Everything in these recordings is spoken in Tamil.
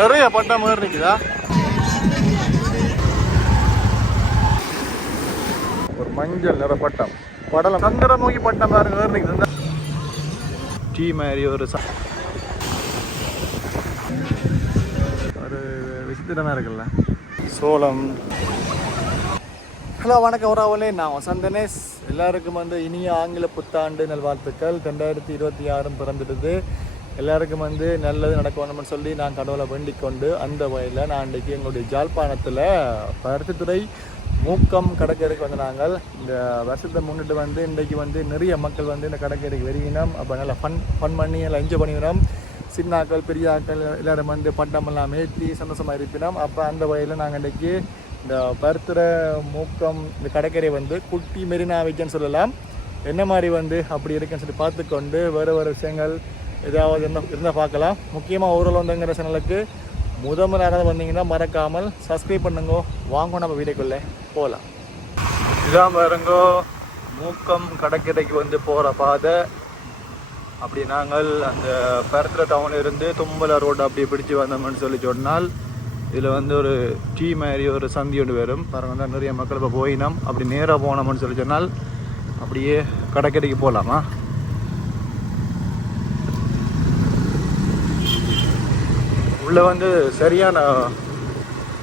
நிறைய பட்டம் மாதிரி ஒரு மஞ்சள் நிற பட்டம் படலம். சந்திரமுகி பட்டம் பாருங்க வேறு இருக்குது டீ மாதிரி ஒரு ஒரு விசித்திரமாக இருக்குல்ல. சோளம். ஹலோ வணக்கம் உறவுகளே. நான் வசந்தனேஷ் எல்லாருக்கும் வந்து இனிய ஆங்கில புத்தாண்டு நல்வாழ்த்துக்கள். ரெண்டாயிரத்தி இருபத்தி ஆறும் பிறந்துடுது. எல்லாருக்கும் வந்து நல்லது நடக்கணும்னு சொல்லி நான் கடவுளை வேண்டிக் கொண்டு அந்த வகையில் நான் இன்றைக்கி எங்களுடைய ஜாழ்ப்பாணத்தில் பருத்தித்துறை மூக்கம் கடற்கரைக்கு வந்து நாங்கள் இந்த வருஷத்தை முன்னிட்டு வந்து இன்றைக்கு வந்து நிறைய மக்கள் வந்து இந்த கடற்கரைக்கு வெறியினோம் அப்போ நல்லா ஃபன் ஃபன் பண்ணி எல்லாம் என்ஜாய் பண்ணிக்கிறோம். சின்னாக்கள் பெரியாக்கள் எல்லோரும் வந்து பட்டம் எல்லாம் ஏற்றி சந்தோஷமாக இருப்பினோம். அப்போ அந்த வகையில் நாங்கள் இன்றைக்கி இந்த பருத்துற மூக்கம் இந்த கடற்கரை வந்து குட்டி மெரினா வைக்கன்னு சொல்லலாம். என்ன மாதிரி வந்து அப்படி இருக்குன்னு சொல்லி பார்த்துக்கொண்டு வேறு வேறு விஷயங்கள் ஏதாவது இருந்தால் இருந்தால் பார்க்கலாம். முக்கியமாக ஊரில் வந்துங்கிற சேனலுக்கு முத முதல் யாராவது வந்தீங்கன்னா மறக்காமல் சப்ஸ்கிரைப் பண்ணுங்க. வாங்க நம்ம வீடியோக்குள்ளே போகலாம் இதான் பாருங்கோ. மூக்கம் கடற்கரைக்கு வந்து போகிற பாதை. அப்படி நாங்கள் அந்த பரத்துல டவுனில் இருந்து தும்பல ரோடு அப்படி பிடிச்சு வந்தோம்னு சொல்லி சொன்னால் இதில் வந்து ஒரு டீ மாதிரி ஒரு சந்தி ஒன்று வரும். பாருங்க நிறைய மக்கள் இப்போ போயினோம். அப்படி நேராக போனோம்னு சொல்லி சொன்னால் அப்படியே கடற்கரைக்கு போகலாமா உள்ளே வந்து சரியான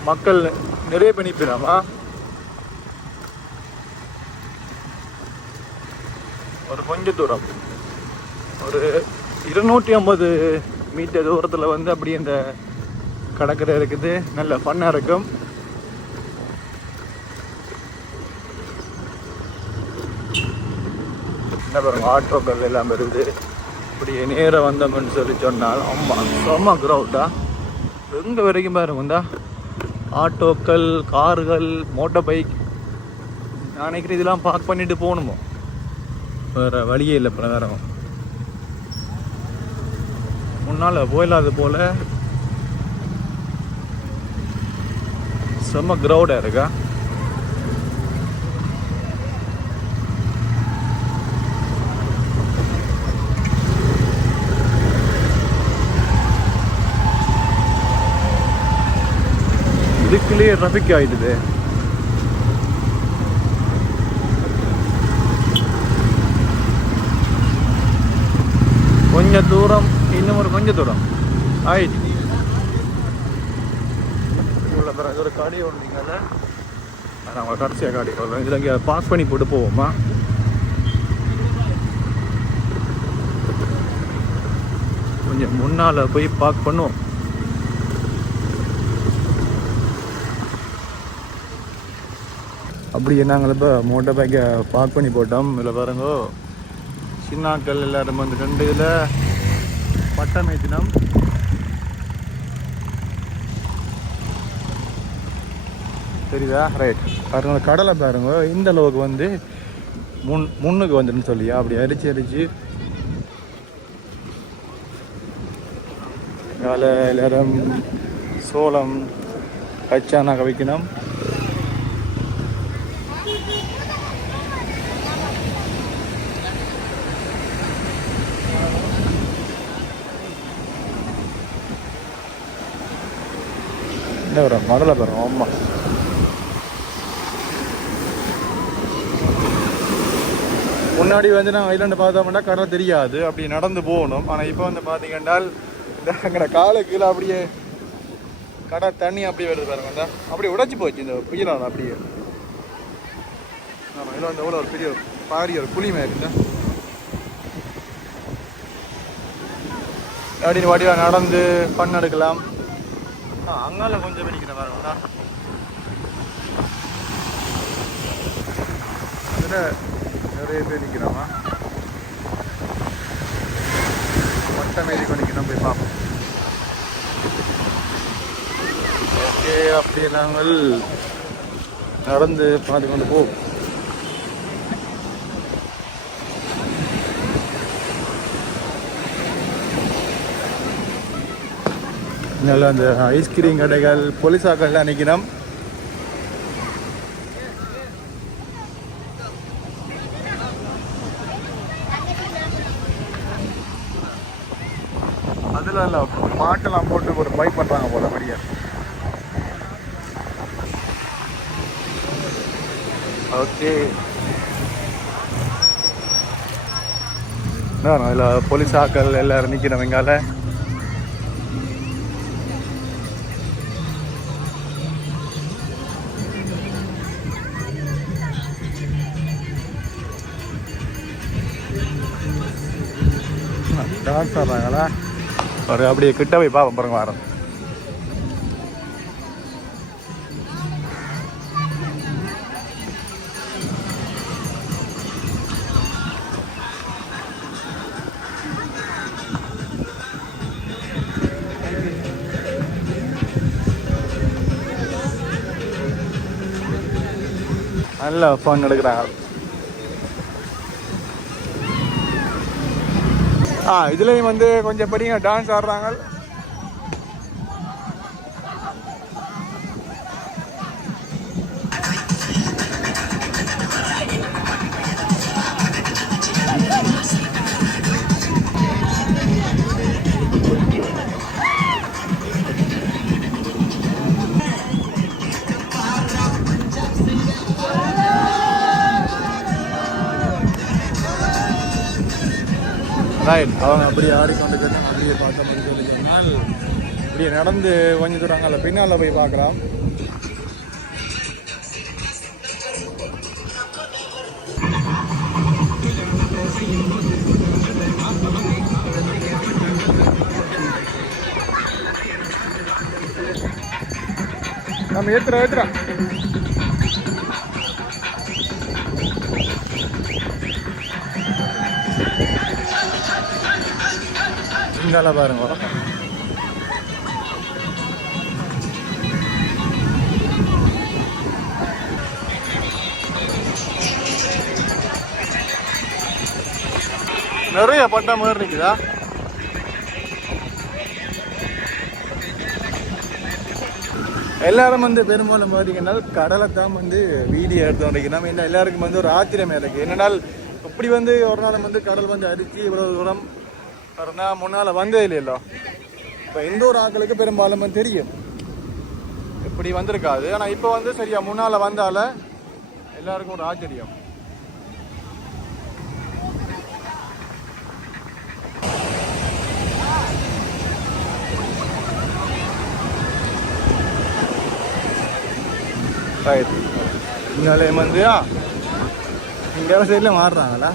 மக்கள் நிறைய பண்ணிப்பிடாமா ஒரு கொஞ்ச தூரம். ஒரு இருநூற்றி ஐம்பது மீட்டர் தூரத்தில் வந்து அப்படியே இந்த கடற்கரை இருக்குது. நல்ல ஃபன்னாக இருக்கும். என்ன பாருங்க ஆட்டோக்கள் எல்லாம் இருக்குது இப்படி நேராக வந்தோம்னு சொல்லி சொன்னால் அம்மா செம்ம க்ரௌட்டா எங்கே வரைக்கும் பாருங்க இந்தா ஆட்டோக்கள் கார்கள் மோட்டார் பைக். நான் நினைக்கிறேன் இதெல்லாம் பார்க் பண்ணிட்டு போகணுமோ? வேறு வழியே இல்லை பிரகாரம் முன்னால் போயிடாது போல செம்ம க்ரௌடாக இருக்கா? இதுக்குள்ளேயே ட்ராஃபிக் ஆயிடுது. கொஞ்ச தூரம் இன்னும் ஒரு கொஞ்ச தூரம். ஆயிடுச்சு. உள்ள பிறகு ஒரு காடி ஒன்றுங்கல்ல நாங்கள் கடைசியாக காடி. சொல்கிறோம் இதில் இங்கே பாஸ் பண்ணி போட்டு போவோமா? கொஞ்சம் முன்னால் போய் பார்க் பண்ணுவோம். அப்படி நாங்கள் இப்போ மோட்டர் பைக்கை பார்க் பண்ணி போட்டோம். இதில் பாருங்க சின்னாக்கள் எல்லாரும் வந்து ரெண்டு இதில் பட்டம் ஏற்றினோம் தெரியுதா? ரைட் பாருங்க கடலை பாருங்க இந்த அளவுக்கு வந்து முன் முன்னுக்கு வந்துடுன்னு சொல்லியா அப்படி அரிச்சு அரிச்சு. வேலை எல்லாரும் சோளம் கச்சானாக வைக்கணும். என்ன வரும் மடலை வரும் ஆமாம் முன்னாடி வந்து நான் ஐலாண்டு பார்த்தோம்னா கரை தெரியாது அப்படி நடந்து போகணும். ஆனால் இப்போ வந்து பார்த்தீங்கன்னா இந்த அங்கே காலை கீழே அப்படியே கடை தண்ணி அப்படியே வருது பாருங்க இந்த அப்படியே உடைச்சி போச்சு இந்த புயலால் அப்படியே. ஆமாம் இதில் வந்து எவ்வளோ ஒரு பெரிய பாரிய ஒரு புளி மாதிரி இருந்தா அப்படின்னு வடிவா நடந்து பண்ண எடுக்கலாம் ஆ அங்கால கொஞ்சம் பிடிக்கிற பாருங்கண்ணா அதில் நிறைய பேர் நிற்கிறாமா மட்டமேரி ஏறி போய் பார்ப்போம். ஓகே அப்படியே நாங்கள் நடந்து பார்த்து கொண்டு போவோம். நல்லா அந்த ஐஸ்கிரீம் கடைகள் போலீஸாக்கள்லாம் நினைக்கிறோம் அதில் இல்லை மாட்டெல்லாம் போட்டு ஒரு பை பண்ணுறாங்க போல பெரிய ஓகே. இதில் போலீஸ் ஆக்கள் எல்லாரும் நிற்கிறவங்கால டான்ஸ் ஆடுறாங்களா ஒரு அப்படியே கிட்ட போய் பார்ப்போம் பாருங்க வரேன் நல்ல ஃபோன் எடுக்கிறாங்க. ஆ இதுலேயும் வந்து கொஞ்சம் படிங்க டான்ஸ் ஆடுறாங்க. ரைட் அவங்க அப்படியே ஆடிக்கொண்டு சொன்னாங்க அப்படியே பார்த்த மாதிரி சொல்லி சொன்னால் இப்படியே நடந்து கொஞ்சம் தூரம் அதில் பின்னால் போய் பார்க்கலாம். நம்ம ஏத்துறோம் ஏத்துறோம். இங்கால பாருங்க. நிறைய பட்டா மாதிரி இருக்குதா எல்லாரும் வந்து பெரும்பாலும் பார்த்தீங்கன்னா கடலை தான் வந்து வீடியோ எடுத்து நம்ம என்ன எல்லாருக்கும் வந்து ஒரு ஆச்சரியமே இருக்கு. என்னனால் இப்படி வந்து ஒரு நாள் வந்து கடல் வந்து அரிச்சு இவ்வளோ தூரம் வரனா முன்னால் வந்தே இல்லையല്ലോ இப்போ எந்த ஒரு ஆக்களுக்கு பெரும்பாலும் தெரியும். இப்படி வந்திருக்காது. ஆனால் இப்போ வந்து சரியா முன்னால் வந்தால எல்லாருக்கும் ஒரு ஆச்சரியம். ரைட் வந்து இங்கே சைடில் மாறுறாங்களா?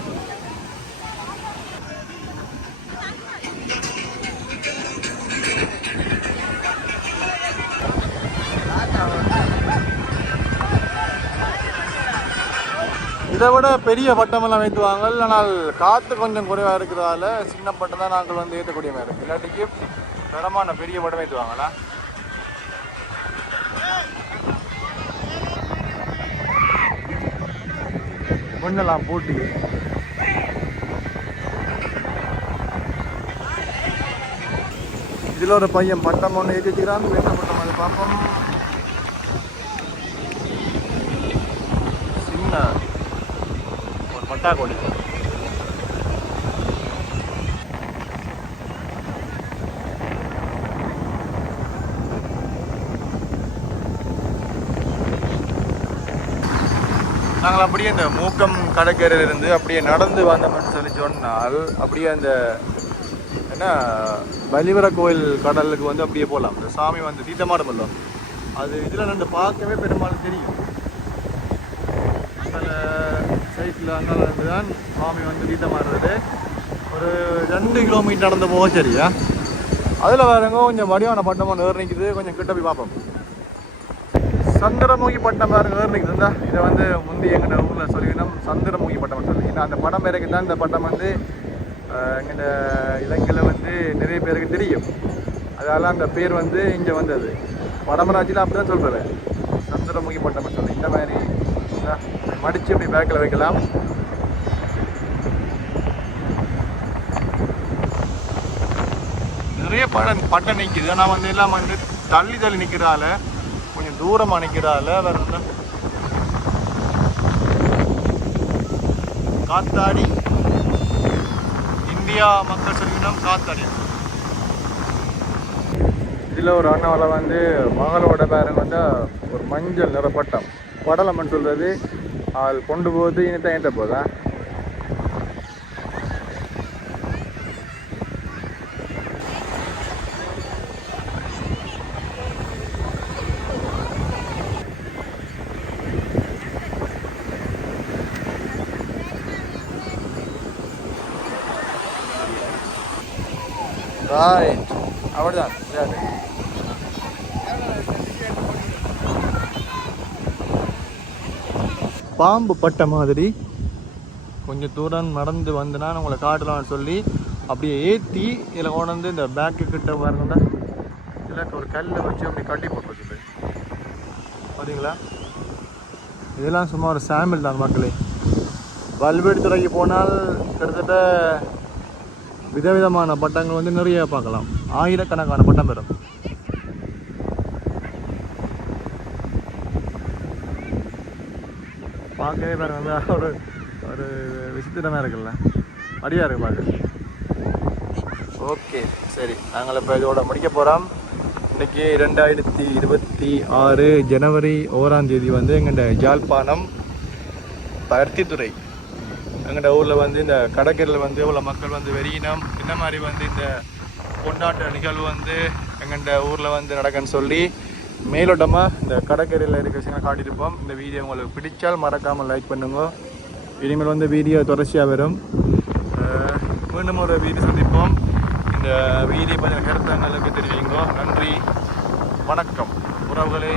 இதை விட பெரிய பட்டமெல்லாம் ஏற்றுவாங்க ஆனால் காற்று கொஞ்சம் குறைவாக இருக்கிறதால சின்ன பட்டம் தான் நாங்கள் வந்து ஏற்றக்கூடிய மாதிரி இருக்கு. இல்லாட்டிக்கு தரமான பெரிய பட்டம் ஏற்றுவாங்களா ஒன்றெல்லாம் போட்டி. இதில் ஒரு பையன் பட்டம் ஒன்று ஏற்றி வச்சுக்கிறான். என்ன பட்டம் அது பார்ப்போம். கரெக்டாக கொடுக்கும் நாங்கள் அப்படியே அந்த மூக்கம் கடற்கரையிலிருந்து அப்படியே நடந்து வந்தோம்னு சொல்லி சொன்னால் அப்படியே அந்த என்ன பலிவர கோயில் கடலுக்கு வந்து அப்படியே போகலாம். இந்த சாமி வந்து தீர்த்தமாடுமல்ல அது இதில் ரெண்டு பார்க்கவே பெரும்பாலும் தெரியும். அதில் சைட்டில் அங்கால இருந்து தான் சுவாமி வந்து தீர்த்தமாடுறது ஒரு ரெண்டு கிலோமீட்டர் நடந்து போக சரியா? அதில் வேறங்க கொஞ்சம் வடிவான பட்டமாக ஒன்று நிற்கிது கொஞ்சம் கிட்ட போய் பார்ப்போம். சந்திரமுகி பட்டம் வேறு ஏறி நிற்குது இதை வந்து முந்தி எங்கிட்ட ஊரில் சொல்லிக்கணும் சந்திரமுகி பட்டம் சொல்லி ஏன்னா அந்த படம் பேருக்கு தான் இந்த பட்டம் வந்து எங்கிட்ட இலங்கையில் வந்து நிறைய பேருக்கு தெரியும். அதால அந்த பேர் வந்து இங்கே வந்தது. வடமராட்சியில் அப்படி தான் சொல்கிறேன் சந்திரமுகி பட்டம் சொல்லி இந்த மாதிரி மடித்து மடிச்சு பேக்கில் வைக்கலாம். நிறைய படம் பட்டம் நிற்குது ஆனால் வந்து எல்லாம் வந்து தள்ளி தள்ளி நிற்கிறால கொஞ்சம் தூரமாக நிற்கிறால வேற வந்து காத்தாடி. இந்தியா மக்கள் செல்வினம் காத்தாடி. இதில் ஒரு அண்ணாவில் வந்து மகளோட பேரன் வந்து ஒரு மஞ்சள் நிற பட்டம் படலம்னு சொல்கிறது ஆள் கொண்டு போகுது இனித்தான் ஏற்ற போதா? ரைட் அவ்வளோதான் பாம்பு பட்ட மாதிரி. கொஞ்சம் தூரம் நடந்து வந்தனா உங்களை காட்டலாம்னு சொல்லி அப்படியே ஏற்றி இதில் கொண்டு வந்து இந்த பேக்கு கிட்ட பாருங்கடா. இதில் ஒரு கல்லை வச்சு அப்படி கட்டி போட்டுருக்குது பார்த்தீங்களா இதெல்லாம் சும்மா ஒரு சாம்பிள் தான் மக்களே. பல்வேடு துறைக்கு போனால் கிட்டத்தட்ட விதவிதமான பட்டங்கள் வந்து நிறைய பார்க்கலாம். ஆயிரக்கணக்கான பட்டம் பெறும். பார்க்கவே பாருங்க வந்து ஒரு ஒரு விசித்திரமாக இருக்குல்ல. அடியாக இருக்கு பார்க்க ஓகே சரி. நாங்கள் இப்போ இதோட முடிக்க போகிறோம் இன்னைக்கு ரெண்டாயிரத்தி இருபத்தி ஆறு ஜனவரி ஓராம் தேதி வந்து எங்கள்ட ஜாழ்ப்பாணம் பருத்தித்துறை. எங்கள்ட ஊரில் வந்து இந்த கடற்கரையில் வந்து உள்ள மக்கள் வந்து வெறியினம். இந்த மாதிரி வந்து இந்த கொண்டாட்ட நிகழ்வு வந்து எங்கள்ட ஊரில் வந்து நடக்குன்னு சொல்லி மேலோட்டமாக இந்த கடற்கரையில் இருக்கிற விஷயங்களை காட்டியிருப்போம் இந்த வீடியோ உங்களுக்கு பிடிச்சால் மறக்காமல் லைக் பண்ணுங்க. இனிமேல் வந்து வீடியோ தொடர்ச்சியாக வரும். மீண்டும் ஒரு வீடியோ சந்திப்போம். இந்த வீடியோ பற்றின கருத்தங்களுக்கு தெரிவிங்க. நன்றி. வணக்கம். உறவுகளே.